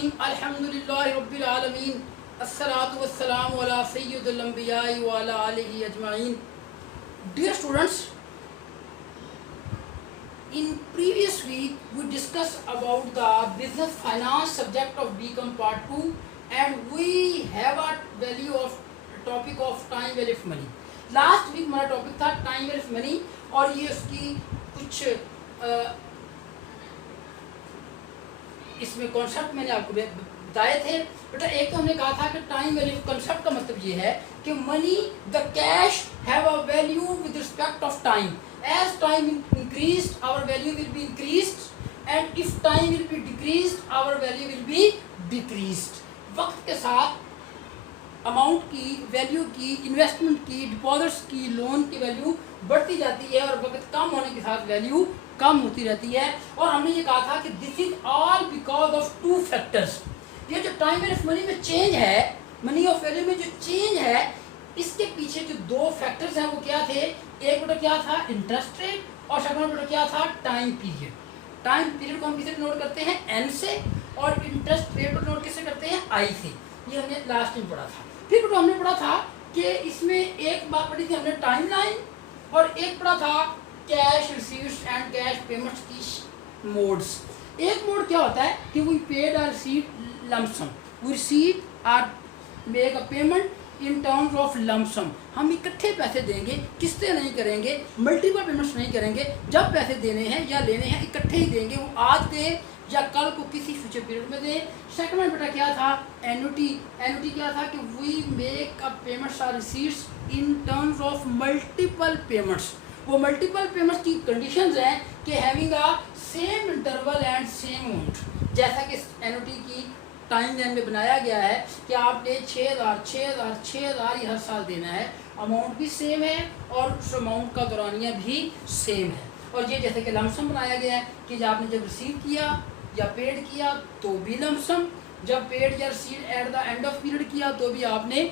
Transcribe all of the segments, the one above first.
रहीम अल्हम्दुलिल्लाहि रब्बिल आलमीन अस्सलातु वस्सलामु अला सय्यिदिल अंबिया'i व अला आलिहि ajwain. Dear students, in previous week we discussed about the business finance subject of BCom part 2 and we have a value of topic of time value of money. Last week हमारा topic था time value of money और ये उसकी कुछ इसमें concept मैंने आपको बताए थे। बेटा एक तो हमने कहा था कि टाइम वैल्यू कॉन्सेप्ट का मतलब ये है कि money the cash have a value with respect of time. As time increased our value will be increased and if time will be decreased our value will be decreased. वक्त के साथ amount की, value की, investment की, deposits की, loan की value बढ़ती जाती है और वक्त कम होने के साथ वैल्यू कम होती रहती है। और हमने ये कहा था कि this is all because of two factors. ये जो टाइम वैल्यू ऑफ मनी में चेंज है, मनी ऑफ वैल्यू में जो चेंज है, इसके पीछे जो दो फैक्टर्स हैं वो क्या थे? एक बेटा क्या था? इंटरेस्ट रेट और सेकंड बेटा क्या था? Time period. टाइम पीरियड को हम किसे नोट करते हैं? एन से, और इंटरेस्ट रेट को नोट किससे करते हैं? आई से। ये हमने लास्ट टाइम पढ़ा था। फिर बेटा हमने पढ़ा था कि इसमें एक बात पढ़ी थी हमने टाइम लाइन, और एक पढ़ा था cash receiveds and cash payments की मोड्स। एक मोड क्या होता है कि we paid or receive lump sum, we receive or make a payment in terms of lump sum. हम इकट्ठे पैसे देंगे, किस्तें नहीं करेंगे, मल्टीपल पेमेंट्स नहीं करेंगे। जब पैसे देने हैं या लेने हैं इकट्ठे ही देंगे, वो आज दे या कल को किसी फ्यूचर पीरियड में दे। सेकंड बेटा क्या था? एन्युटी। एन्युटी क्या था कि we make a payments or receives in terms of multiple payments. वो मल्टीपल पेमेंट्स की कंडीशंस हैं कि having a same interval and same amount. जैसा कि एन्युटी की टाइम लाइन में बनाया गया है कि आपने 6,000 ये हर साल देना है, अमाउंट भी सेम है और उस अमाउंट का दौरानिया भी सेम है। और ये जैसे कि लमसम बनाया गया है कि जब आपने जब रिसीव किया या पेड किया तो भी लमसम, जब पेड या receive at the end of period किया तो भी आपने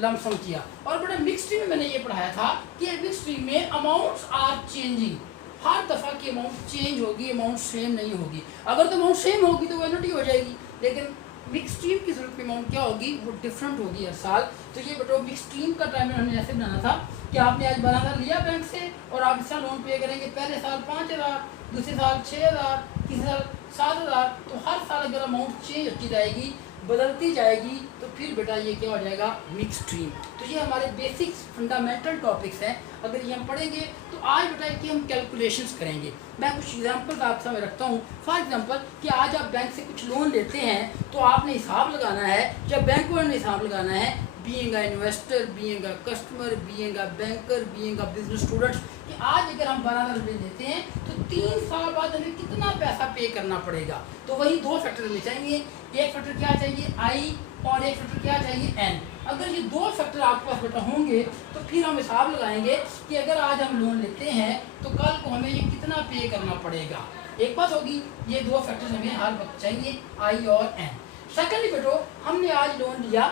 लमसम किया। और बड़ा मिक्स स्ट्रीम में मैंने ये पढ़ाया था कि मिक्स स्ट्रीम में अमाउंट्स आर चेंजिंग। हर दफ़ा की अमाउंट चेंज होगी, अमाउंट सेम नहीं होगी। अगर तो अमाउंट सेम होगी तो एन्युटी हो जाएगी, लेकिन मिक्स स्ट्रीम की सूरत में अमाउंट क्या होगी? वो डिफरेंट होगी हर साल। तो ये बेटो मिक्स स्ट्रीम का टाइम हमने ऐसे बनाना था कि आपने आज 12,000 लिया बैंक से और आप इसका लोन पे करेंगे। पहले साल 5,000, दूसरे साल 6,000, तीसरे साल 7,000। तो हर साल अगर अमाउंट चेंज होती जाएगी, बदलती जाएगी, तो फिर बेटा ये क्या हो जाएगा? Mix stream. तो ये हमारे बेसिक्स फंडामेंटल टॉपिक्स हैं। अगर ये हम पढ़ेंगे तो आज बेटा कि हम कैलकुलेशंस करेंगे। मैं कुछ एग्जांपल आपके सामने रखता हूँ। फॉर एग्जांपल कि आज आप बैंक से कुछ लोन लेते हैं तो आपने हिसाब लगाना है, जब बैंक वाले ने हिसाब लगाना है, being a investor, being a customer, being a banker, being a business student, कि आज अगर हम 12,000 रुपये देते हैं तो 3 साल बाद हमें कितना पैसा पे करना पड़ेगा। तो वही दो फैक्टर हमें चाहिए। एक फैक्टर क्या चाहिए? आई, और एक फैक्टर क्या चाहिए? एन। अगर ये दो फैक्टर आपके पास बेटा होंगे तो फिर हम हिसाब लगाएंगे कि अगर आज हम लोन लेते हैं तो कल को हमें ये कितना पे करना पड़ेगा। एक बात होगी, ये दो फैक्टर्स हमें हर वक्त चाहिए, आई और एन। सेकेंडली बेटो हमने आज लोन लिया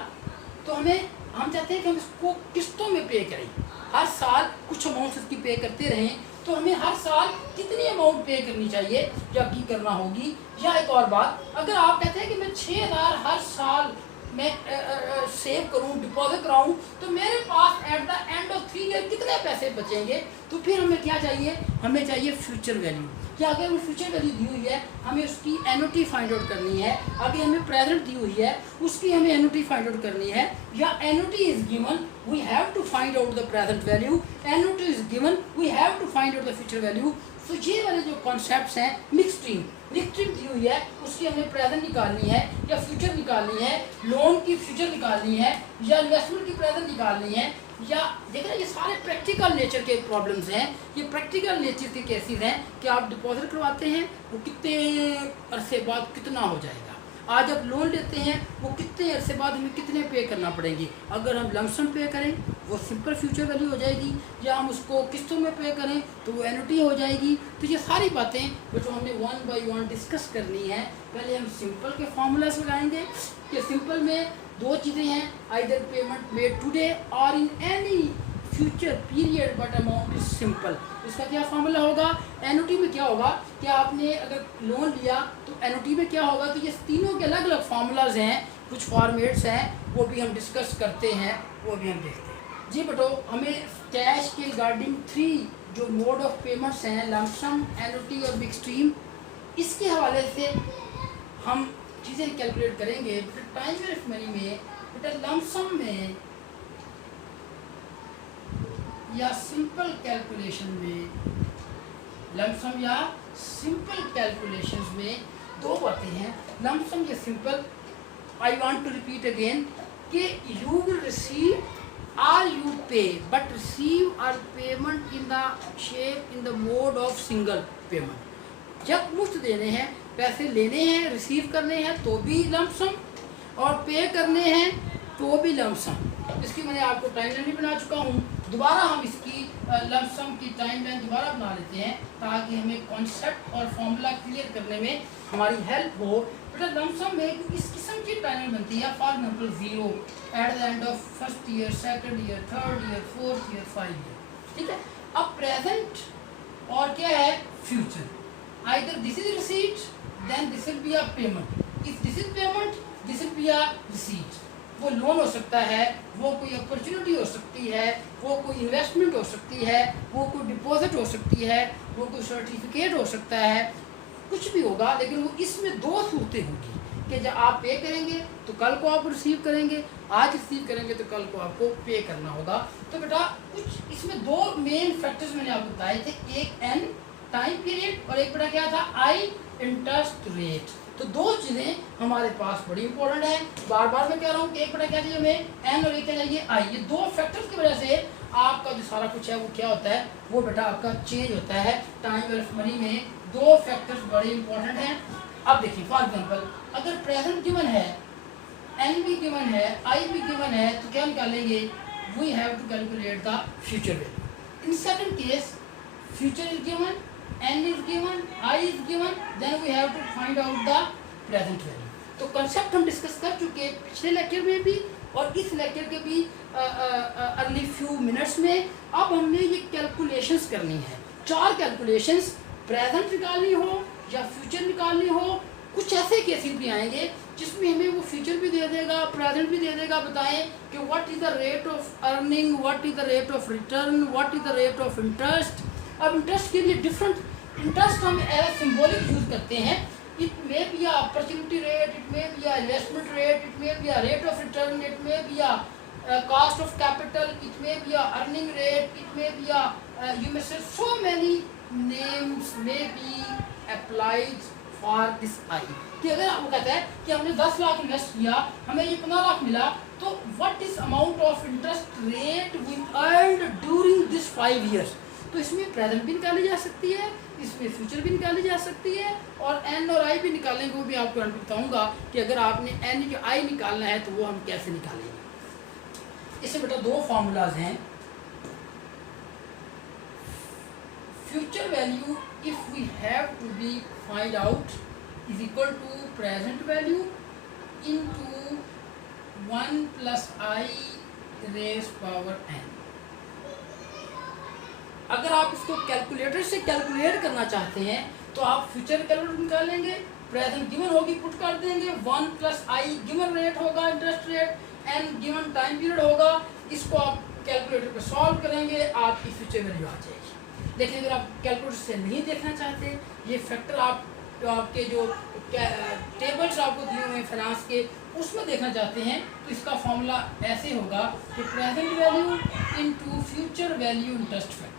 तो हम चाहते हैं कि हम इसको किस्तों में पे करें, हर साल कुछ अमाउंट इसकी पे करते रहें। तो हमें हर साल कितनी अमाउंट पे करनी चाहिए या की करना होगी। या एक और बात, अगर आप कहते हैं कि मैं 6,000 हर साल मैं सेव करूं, डिपॉजिट कराऊं, तो मेरे पास at the end of 3 year कितने पैसे बचेंगे। तो फिर हमें क्या चाहिए? हमें चाहिए फ्यूचर वैल्यू। या अगर वो फ्यूचर वैल्यू दी हुई है, हमें उसकी एन्युटी फाइंड आउट करनी है। अगर हमें प्रेजेंट दी हुई है, उसकी हमें एन्युटी फाइंड आउट करनी है। या annuity is given, we have to find out the present value. Annuity is given, we have to find out the future value. तो ये वाले जो कॉन्सेप्ट्स हैं, मिक्स स्ट्रीम दी हुई है, उसकी हमें प्रेजेंट निकालनी है या फ्यूचर निकालनी है, लोन की फ्यूचर निकालनी है या इन्वेस्टमेंट की प्रेजेंट निकालनी है। या देखना ये सारे प्रैक्टिकल नेचर के प्रॉब्लम्स हैं। ये प्रैक्टिकल नेचर के केसेस हैं कि आप डिपॉजिट करवाते हैं वो कितने अरसे बाद कितना हो जाएगा। आज आप लोन लेते हैं वो कितने अरसे बाद हमें कितने पे करना पड़ेंगे। अगर हम लमसम पे करें वो सिंपल फ्यूचर वैल्यू हो जाएगी, या हम उसको किस्तों में पे करें तो वो एन्युटी हो जाएगी। तो ये सारी बातें जो हमने 1 बाय 1 डिस्कस करनी है। पहले हम सिंपल के फार्मूलाज लगाएंगे कि सिंपल में दो चीज़ें हैं, आइदर पेमेंट मेड टुडे और in any future period but amount is simple. इसका क्या फार्मूला होगा? एन्युटी में क्या होगा कि आपने अगर लोन लिया तो एनओटी में क्या होगा कि ये तीनों के अलग अलग फार्मूलाज हैं, कुछ फॉर्मेट्स हैं, वो भी हम डिस्कस करते हैं, वो भी हम देखते हैं। जी बेटो, हमें कैश के रिगार्डिंग 3 जो मोड ऑफ पेमेंट्स हैं, लमसम, एनओटी और बिग स्ट्रीम, इसके हवाले से हम चीज़ें कैलकुलेट करेंगे। टाइम वेरिफ मनी में बेटा लमसम में या सिंपल कैलकुलेशन में, लमसम या सिंपल कैलकुलेशंस में दो बातें हैं, लमसम या simple. I want to repeat again कि you will receive or you pay, but receive or payment in the shape in the mode of single payment. जब मुफ्त देने हैं, पैसे लेने हैं, रिसीव करने हैं तो भी लमसम, और पे करने हैं तो भी लमसम। इसकी मैंने आपको टाइमलाइन भी बना चुका हूँ, दोबारा हम इसकी लमसम की टाइमलाइन दोबारा बना लेते हैं ताकि हमें कॉन्सेप्ट और फॉर्मूला क्लियर करने में हमारी हेल्प हो। बेटा लमसम में इस किस्म की टाइमलाइन बनती है, for example 0 at the end of first year, second year, third year, fourth year, 5 year, ठीक है। अब प्रेजेंट और क्या है, future. Either this is receipt, then this will be a payment, if this is payment, this will be a receipt. वो loan हो सकता है, वो कोई अपॉर्चुनिटी हो सकती है, वो कोई इन्वेस्टमेंट हो सकती है, वो कोई डिपॉजिट हो सकती है, वो कोई सर्टिफिकेट हो सकता है, कुछ भी होगा। लेकिन वो इसमें दो सूरतें होंगी कि जब आप पे करेंगे तो कल को आप रिसीव करेंगे, आज रिसीव करेंगे तो कल को आपको पे करना होगा। तो बेटा कुछ इसमें दो मेन फैक्टर्स मैंने आपको बताए थे, एक एन टाइम पीरियड और एक बेटा क्या था, आई इंटरेस्ट रेट। तो दो चीज़ें हमारे पास बड़ी इंपॉर्टेंट है। बार बार मैं कह रहा हूँ कि एक बड़ा क्या चाहिए हमें, एन, और एक क्या चाहिए, आई। ये दो फैक्टर्स की वजह से आपका जो सारा कुछ है वो क्या होता है, वो बेटा आपका चेंज होता है। टाइम वेरिफ मनी में दो फैक्टर्स बड़े इंपॉर्टेंट हैं। अब देखिए फॉर एग्जाम्पल अगर प्रेजेंट गिवन है, एन भी गिवन है, आई भी गिवन है, तो क्या निकालेंगे, we have to calculate the future value. In second case future is given, n is given, I is given, then we have to find out the present value। तो concept हम discuss कर चुके हैं पिछले लेक्चर में भी और इस लेक्चर के भी अर्ली फ्यू मिनट्स में। अब हमने ये कैलकुलेशंस करनी है, 4 कैलकुलेशंस, प्रेजेंट निकालनी हो या फ्यूचर निकालनी हो। कुछ ऐसे केसेस भी आएंगे जिसमें हमें वो फ्यूचर भी दे देगा, प्रेजेंट भी दे देगा। बताएं कि what is the rate of earning, what is the rate of return, what is the rate of interest. अब इंटरेस्ट के लिए डिफरेंट इंटरेस्ट हम एज सिंबॉलिक यूज करते हैं। It may be a opportunity rate, it may be a investment rate, it may be a rate of return, it may be a cost of capital, it may be a earning rate, it may be a you may से so many names may be applied for this I. कि अगर आपको कहता है कि हमने 10 lakh invest किया, हमें ये 15 लाख मिला, तो what is amount of interest rate we earned during this 5 years. तो इसमें प्रेजेंट भी निकाली जा सकती है, इसमें फ्यूचर भी निकाली जा सकती है, और एन और आई भी निकालेंगे, वो भी आपको बताऊंगा कि अगर आपने एन या आई निकालना है तो वो हम कैसे निकालेंगे। इससे बेटा दो फार्मूलाज हैं। Future value if we have to be find out is equal to present value into 1 + i raise power n। अगर आप इसको कैलकुलेटर से कैलकुलेट करना चाहते हैं तो आप फ्यूचर कैलकुलेटर निकालेंगे, प्रेजेंट गिवन होगी पुट कर देंगे, 1 + i गिवन रेट होगा interest rate, n given time period होगा, इसको आप कैलकुलेटर पे सॉल्व करेंगे, आपकी फ्यूचर वैल्यू आ जाएगी। लेकिन अगर आप कैलकुलेटर से नहीं देखना चाहते, ये फैक्टर आप तो आपके जो टेबल्स आपको दिए हुए हैं फाइनेंस के, उसमें देखना चाहते हैं, तो इसका फॉर्मूला ऐसे होगा कि present value into future value interest factor.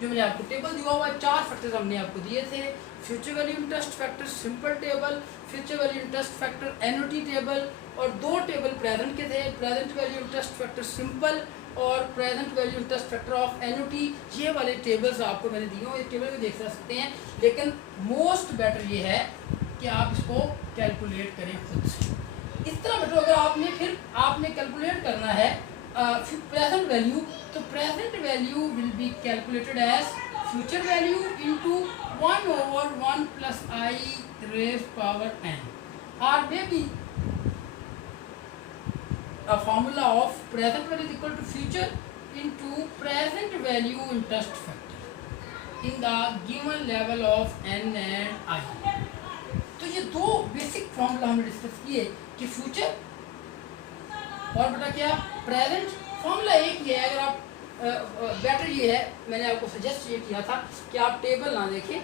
जो मैंने आपको टेबल दिया हुआ है, 4 फैक्टर्स हमने आपको दिए थे, future value interest factor simple table, future value interest factor annuity table, और 2 टेबल प्रेजेंट के थे, present value interest factor simple और present value interest factor of annuity. ये वाले टेबल्स आपको मैंने दिए हुए, टेबल भी देख सकते हैं, लेकिन मोस्ट बेटर ये है कि आप इसको कैलकुलेट करें खुद से। इस तरह बेटो अगर आपने कैलकुलेट करना है प्रेजेंट वैल्यू, तो present value will be calculated as future value into 1/1 + i raise power n, और may be a formula of present value is equal to future into present value interest factor in the given level of n and i। तो ये दो basic formula हमने discuss किए कि future और बेटा क्या प्रेजेंट। फॉर्मूला एक ही है, अगर आप बेटर ये है, मैंने आपको सजेस्ट ये किया था कि आप टेबल ना देखें,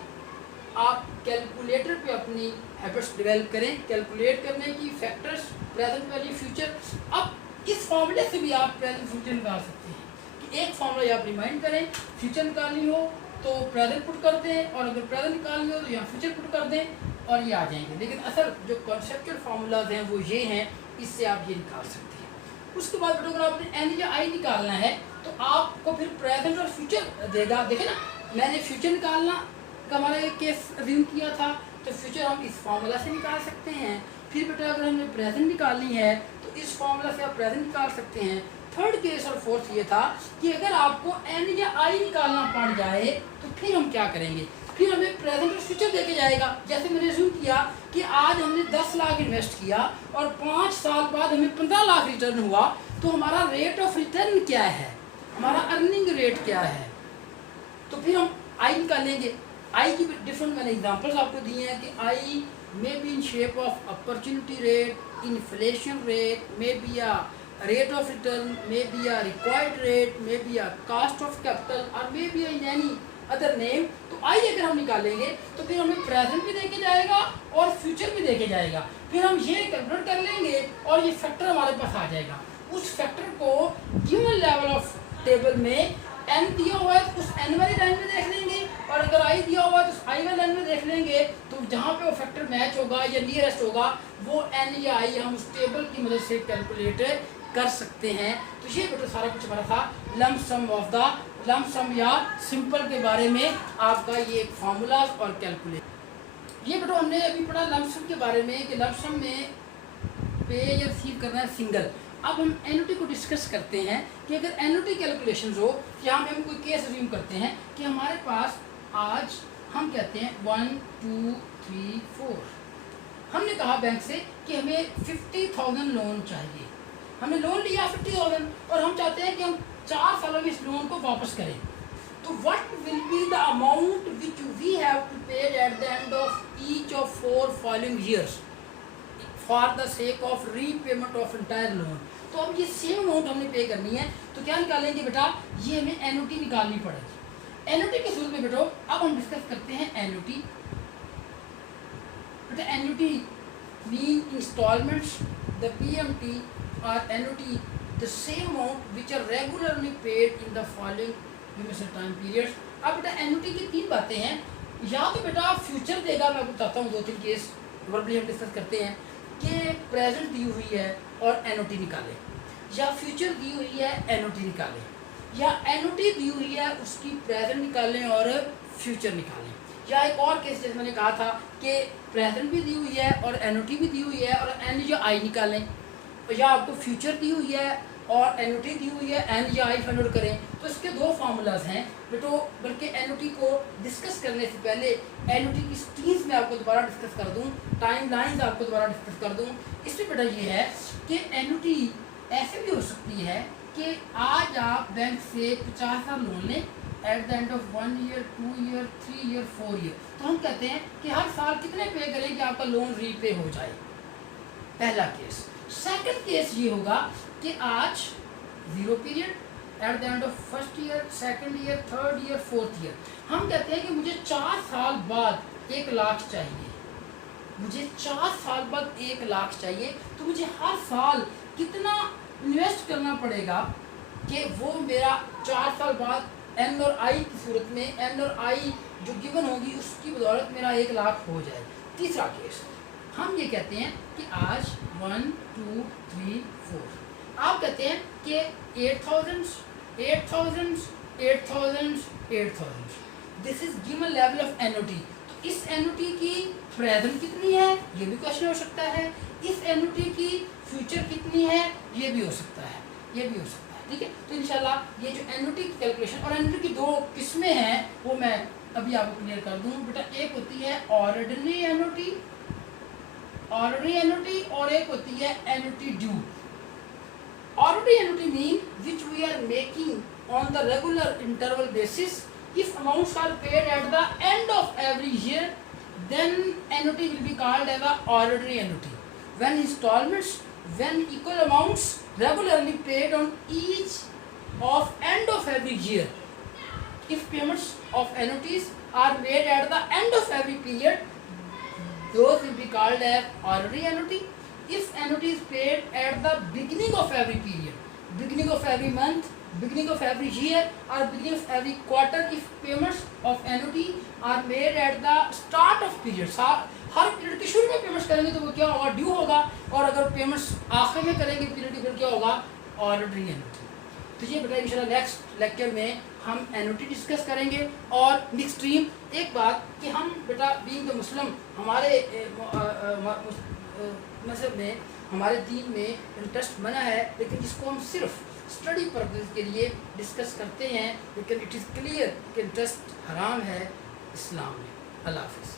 आप कैलकुलेटर पे अपनी हैबिट्स डेवलप करें, कैलकुलेट करने की फैक्टर्स प्रेजेंट वैल्यू फ्यूचर। अब इस फॉर्मूले से भी आप प्रेजेंट फ्यूचर निकाल सकते हैं कि एक फॉर्मूला आप रिमाइंड करें, फ्यूचर निकालनी हो तो प्रेजेंट पुट कर दें, और अगर प्रेजेंट निकालनी हो तो यहाँ फ्यूचर पुट कर दें और ये आ जाएंगे। लेकिन असल जो कॉन्सेप्चुअल फार्मूलाज हैं वो ये हैं, इससे आप ये निकाल सकते हैं। उसके बाद बेटा अगर आपने एन या आई निकालना है तो आपको फिर प्रेजेंट और फ्यूचर देगा। देखे ना, मैंने फ्यूचर निकालना का हमारा एक केस रिव्यू किया था, तो फ्यूचर हम इस फार्मूला से निकाल सकते हैं। फिर बेटा अगर हमने प्रेजेंट निकालनी है तो इस फार्मूला से आप प्रेजेंट निकाल सकते हैं। थर्ड केस और फोर्थ ये था कि अगर आपको एन या आई निकालना पड़ जाए तो फिर हम क्या करेंगे, फिर हमें प्रेजेंट और फ्यूचर देके जाएगा। जैसे मैंने रिज्यूम किया कि आज हमने 10 लाख इन्वेस्ट किया और 5 साल बाद हमें 15 लाख रिटर्न हुआ, तो हमारा रेट ऑफ रिटर्न क्या है, हमारा अर्निंग रेट क्या है, तो फिर हम आई निकालेंगे। आई की डिफरेंट मैंने एग्जांपल्स आपको दिए हैं कि I may be in shape of opportunity rate, inflation rate, may be a rate of return, may be a required rate, may be a cost of capital, or may be in any other name। तो आई अगर हम निकालेंगे तो फिर हमें present भी देके जाएगा और फ्यूचर भी देके जाएगा। फिर हम ये कैलकुलेट कर लेंगे और ये फैक्टर हमारे पास आ जाएगा। उस फैक्टर को गिवन लेवल ऑफ टेबल में एन दिया हुआ है तो उस एन वाली लाइन में देख लेंगे, और अगर आई दिया हुआ है तो उस आई वाली लाइन में देख लेंगे। तो जहाँ पे वो फैक्टर मैच होगा या नियरेस्ट होगा वो एन या आई हम उस टेबल की मदद से कैलकुलेट कर सकते हैं। तो ये बेटा सारा कुछ हमारा था lump sum of the lump sum या सिंपल के बारे में आपका ये एक फार्मूला और कैलकुलेट। ये बेटा हमने अभी पढ़ा लम्प सम के बारे में कि लम्प सम में पे या रिसीव करना है सिंगल। अब हम एनुटी को डिस्कस करते हैं कि अगर एनुटी कैलकुलेशन हो, यहाँ पे हम कोई केस रिज्यूम करते हैं कि हमारे पास आज हम कहते हैं 1 2 3 4, हमने कहा बैंक से कि हमें 50,000 लोन चाहिए। हमने लोन लिया 50,000 और हम चाहते हैं कि हम 4 सालों में इस लोन को वापस करें। तो what will be the amount which we have to pay at the end of each of 4 following years for the sake of repayment of entire loan. तो अब ये सेम अमाउंट हमने पे करनी है, तो क्या निकालेंगे बेटा, ये हमें एनुटी निकालनी पड़ेगी। एनुटी के सूत्र में बेटो अब हम डिस्कस करते हैं एनुटी। बेटा annuity mean installments, the PMT or annuity the same amount which are regularly paid in the following time periods। अब बेटा एनुटी की 3 बातें हैं, या तो बेटा फ्यूचर देगा, मैं आपको बताता हूँ 2-3 केस वर्बली हम डिस्कस करते हैं कि प्रेजेंट दी हुई है और एनुटी निकाले, या फ्यूचर दी हुई है एनुटी निकाले, या एनुटी दी हुई है उसकी प्रेजेंट निकालें और फ्यूचर निकालें। या एक और केस जैसे मैंने कहा था कि प्रेजेंट भी दी हुई है और एनुटी भी दी हुई है और एन या आई निकालें, या आपको फ्यूचर दी हुई है और एनुटी दी हुई है, एन या आई फाइंड आउट करें। तो इसके 2 फार्मूलाज हैं बेटो। बल्कि एनुटी को डिस्कस करने से पहले एनुटी की स्कीम्स में आपको दोबारा डिस्कस कर दूं, टाइम लाइन्स आपको दोबारा डिस्कस कर दूं। इसमें बेटा ये है कि एनुटी ऐसे भी हो सकती है कि आज आप बैंक से 50,000 लोन लें eight the end of 1 year 2 year 3 year 4 year. तो हम कहते हैं कि हर साल कितने पे करें कि आपका लोन रीपे हो जाए, पहला केस। सेकंड केस ये होगा कि आज 0 period eight the end of first year, second year, third year, fourth year. हम कहते हैं कि मुझे 4 साल बाद 1 लाख चाहिए, मुझे 4 साल बाद 1 लाख चाहिए। तो मुझे हर साल कितना इन्वेस्ट करना पड़ेगा कि वो मेरा 4 साल बाद एन और आई की सूरत में, एन और आई जो गिवन होगी उसकी बदौलत मेरा 1 लाख हो जाए। तीसरा केस हम ये कहते हैं कि आज 1 2 3 4 आप कहते हैं कि 8,000 8,000 8,000 8,000 this is given level of annuity. तो इस एनुटी की प्रेजेंट कितनी है ये भी क्वेश्चन हो सकता है, इस एनुटी की फ्यूचर कितनी है ये भी हो सकता है, ये भी हो सकता है। ठीक है, तो इंशाल्लाह ये जो एनुटी की कैलकुलेशन और एनुटी की 2 किस्में हैं वो मैं अभी आपको क्लियर कर दूँ। बेटा एक होती है ऑर्डिनरी एनुटी, ऑर्डिनरी एनुटी, और एक होती है annuity due. Ordinary annuity mean which we are making on the regular interval basis if amounts are paid at the end of every year then annuity will be called as a ordinary annuity. When installments, when equal amounts regularly paid on each of end of every year. If payments of annuities are made at the end of every period, those will be called as ordinary annuity. If annuity is paid at the beginning of every period, beginning of every month, beginning of every year or beginning of every quarter, if payments of annuity are made at the start of period, her period के शुरू में payments करेंगे तो वो क्या होगा, due होगा, और अगर पेमेंट्स आखिर में करेंगे पीरियड की फिर क्या होगा, ऑर्डिनरी एन्युटी। तो ये बेटा इंशाल्लाह नेक्स्ट लेक्चर में हम एन्युटी डिस्कस करेंगे। और मिक्स स्ट्रीम, एक बात कि हम बेटा बीइंग द मुस्लिम, हमारे मज़हब में, हमारे दीन में इंटरेस्ट बना है, लेकिन इसको हम सिर्फ स्टडी पर्पज़ के लिए डिस्कस करते हैं, लेकिन इट इज़ क्लियर कि इंटरेस्ट हराम है इस्लाम में। अल्लाह हाफ़िज़।